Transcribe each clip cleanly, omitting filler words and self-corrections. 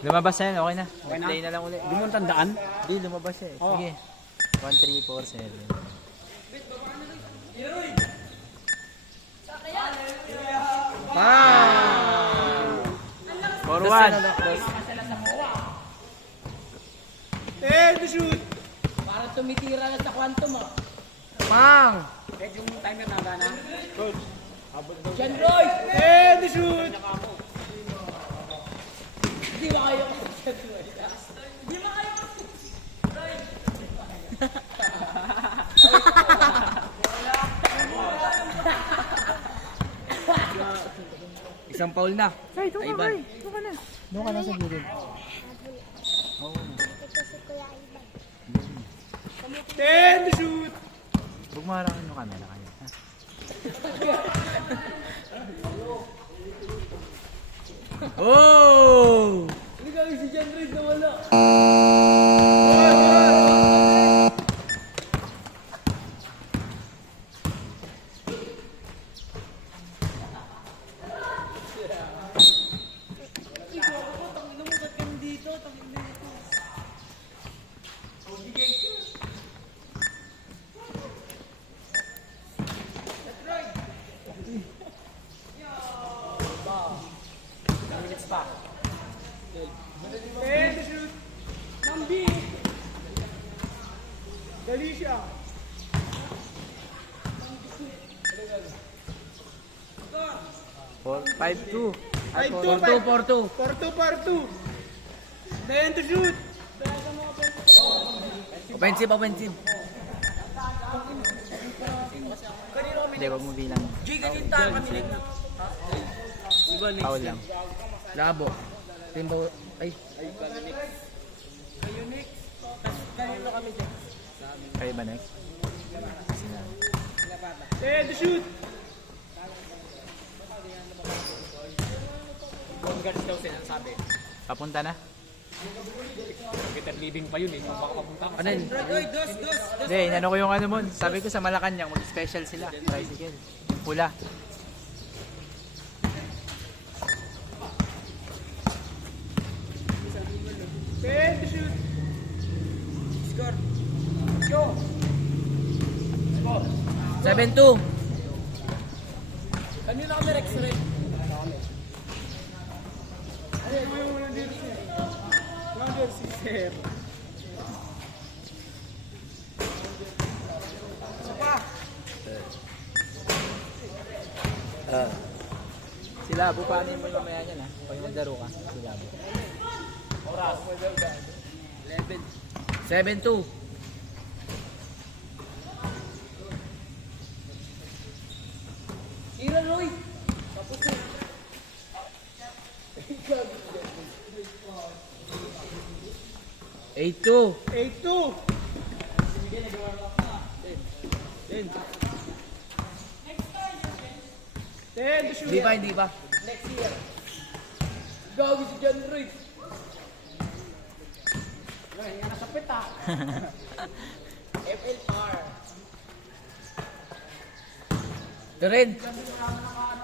Lumabas na yan, okay na. Okay na? Play na lang ulit. Hindi mo tandaan? Hindi, lumabas siya eh. Oo. Sige. 1, 3, 4, 7. For one. Shoot! Parang tumitira na sa quantum ah. Pang! Kahit yung timer na gana. Good. John Roy! Shoot! Hindi ba kayo John Roy? Hindi ba kayo Isang foul na. Ay, doon ka, Ivan. Ay. Doon ka na. Doon ka na sa gilid. Oo. Ito si Kuya Ivan. Shoot! Huwag mo harapin yung camera kayo. Ha? Oh! Hindi kami si John Roy na wala. Shoot! Nambi! Dali siya. 5-2. 5-2, 4-2. 4-2. Then to shoot! Offensive. Hindi, wag mo bilang. Foul lang. Labo. Timbo. Ay. Kayo ba next? Sila. Then to shoot! Guards daw sila sabi. Papunta na? Kita living pa yun eh. Baka papunta ka. Ano yun? Hindi, inano ko yung ano mo. Sabi ko sa Malacanang, mag-special sila. Tricycle. Pula. Then to shoot! Score! Go! 7-2. Kanina kami Rex Red. Walang jersey. Walang jersey, sir. Isa pa! Sila, paano mo yung mamaya niyan ha? Pag naglaro ka, sila. Oras. 7-2. Ira Roy! Tapos na. 8-2. 8-2! Then to shoot! Hindi pa. Next year. Gawin si John Roy. Yan na sa pita. FLR. Ito rin.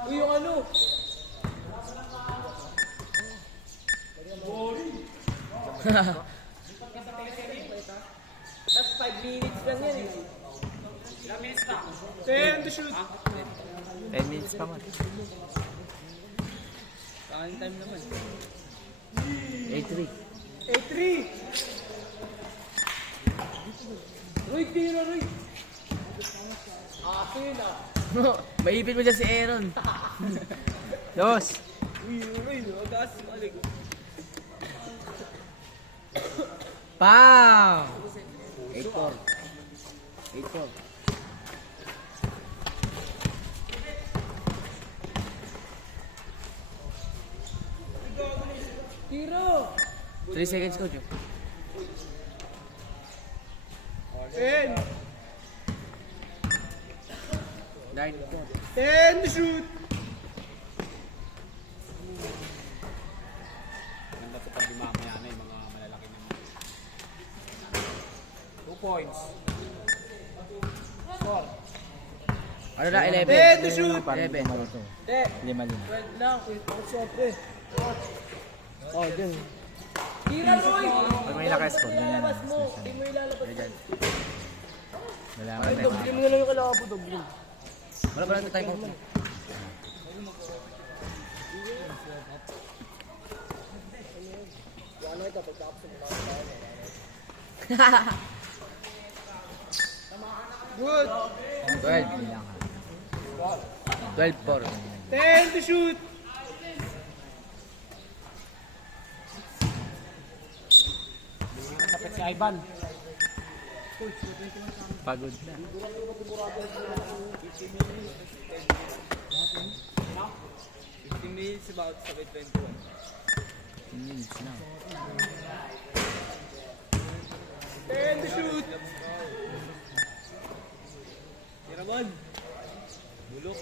Uy, yung ano? That's 5 minutes lang yan eh. Then to shoot! 10 minutes pa man. Pangaling time naman. 8-3. 8-3! Roy, tira Roy! Atin ah. Maipit mo dyan si Aaron. Dos. Uy, Roy, agas. Malik. Pow! 8-4. 8-4. Tiro! 3 seconds coach. 10! 9-4. 10 to shoot! Ganda sa pag mamaya na yung mga malalaki naman. 2 points. Score. Ano na, 11? 10 to shoot! 11. Te, 5-5. 12 lang. Wait, ako siyempre. Oh, dyan. Pag may naka-score, ganyan na. Ganyan. Wala ka tayo. Mo na lang yung kalabo, doble. Wala pa lang tayo mo. Good. 12 bilang ka. 12-4. 10 to shoot. Kapit si Ivan. Pagod na. 15 minutes about 7:21. 15 minutes na. 10 to shoot. Ramon. Bulok.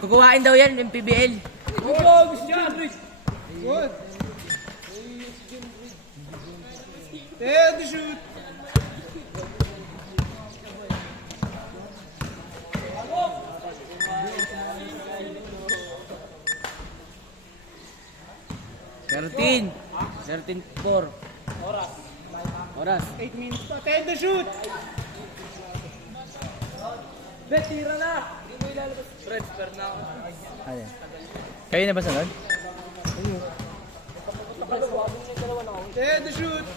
Kukuhain daw yan yung PBL. Oh, gusto dyan. Good. 10 to shoot. Thirteen. 13-4. Oras. 8 minutes pa. 10 to shoot. Bet, tira na. Hindi mo ilalabas. Transfer na ako. Ayan. Kayo na ba sunod? 10 to shoot.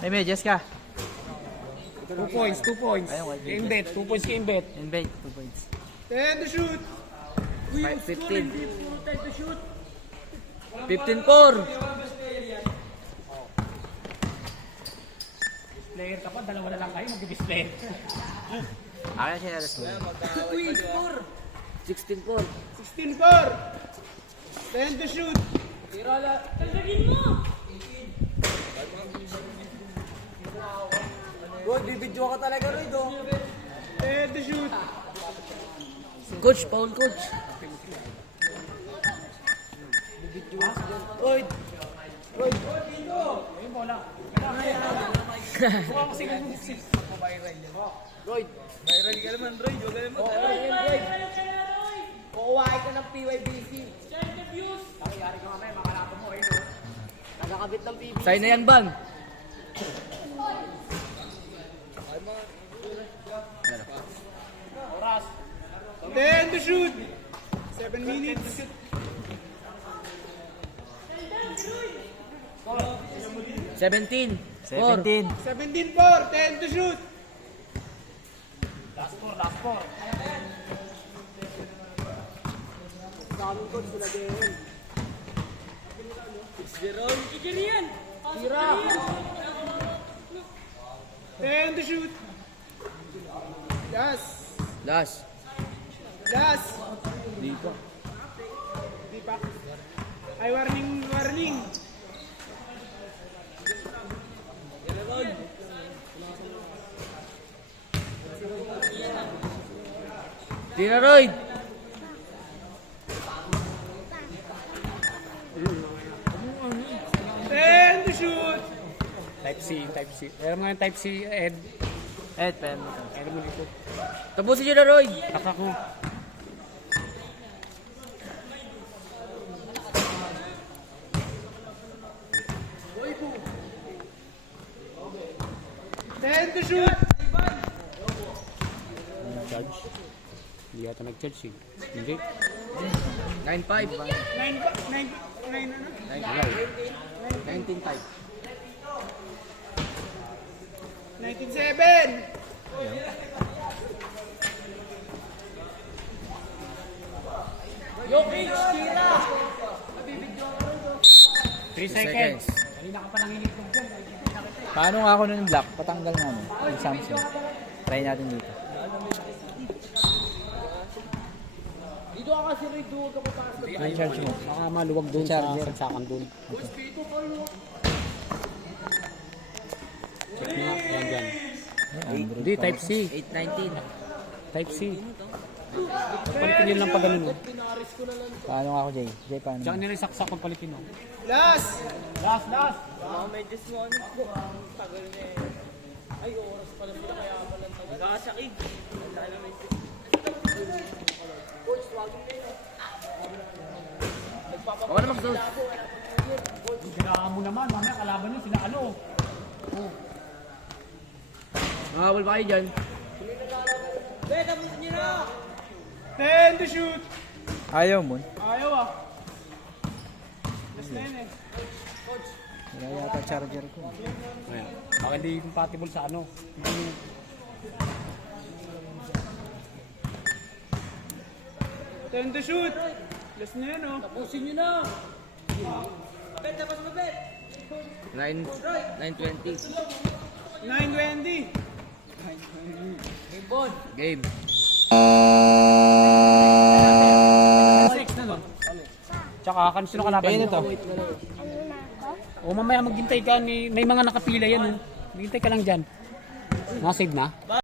May medyas ka. 2 points, 2 points. Ayun, wag Game bet, 2 points game bet. Invade, 2 points. 10 to shoot. 15. Puro time to shoot. 15-4. Player ka pa, dalawa na lang kayo, mag-display. Akin na siya na last 16-4. 16-4. 10 to shoot. Talagin mo! Good, bibidyo ka talaga, Roy, do. 10 to shoot. Coach, Paul, coach. Roy. Roy. Ayun, bola. Mukha kasi nag-move. Roy. Viral ka naman, Roy. Jogalan mo. Kukuhain ka ng PYBC. Yari ka mamaya, makalapo mo, ayun, no? Nagakabit ng PBC. Sa'yo na yan, Bang. Oras. 10 to shoot. 7 minutes. 17. 17. 17-4. 10 to shoot. Last 4, last 4. Igirian! Tira. 10 to shoot. Last. Last. Last. Di pa. Di pa. Ay, warning, warning. Tira, Roy. Ten to shoot. Type C, type C. Meron nga yung type C, Ed. Ed, pen mo to. Ed mo dito. Tapusin nyo na, Roy. Takak mo. Ten to shoot. Charge. Hindi yata nag-charge eh. Hindi. 9-5. 9 ano? 19-5. 19-7. Jokic, tira. 3 seconds. Kanina ka pa nangingitlog dyan. Paano nga ako nun black? Patanggal nga mo. Yung Samsung. Try natin dito. Dito ka kasi Ray, duwag ka papasok. Yung charge mo. Baka maluwag doon sa sagsakan doon. Check mo nga. Yan dyan. Ay, Android Hindi, pa. type C. 8-19. Type C. Palitin nyo lang pag ganun. Oh. Paano nga ako, Jay? Jay, paano? Diyan nila saksak kung palitin. Oh. Baka may dismonit po. Tagal na eh. Ay, oras pala sila kaya pala tagal. Kakasakig. Dahil na may Coach, wagin na yun. Ako na mag-dos. Kailangan mo naman, mamaya kalaban nyo sila ano. Makakabal ba kayo dyan? Be, tapos nyo na! Ayaw mo. Wala yata charger ko. Ayan. Baka hindi compatible sa ano. Hindi. Tapusin nyo na! Bet, tapos mo, Bet! 9:20. 920. Game. Tsaka kan sino kalaban Ayun nyo? ito. O mamaya maghintay ka ni may mga nakapila yan. Oh. Maghintay ka lang dyan. Nasave na?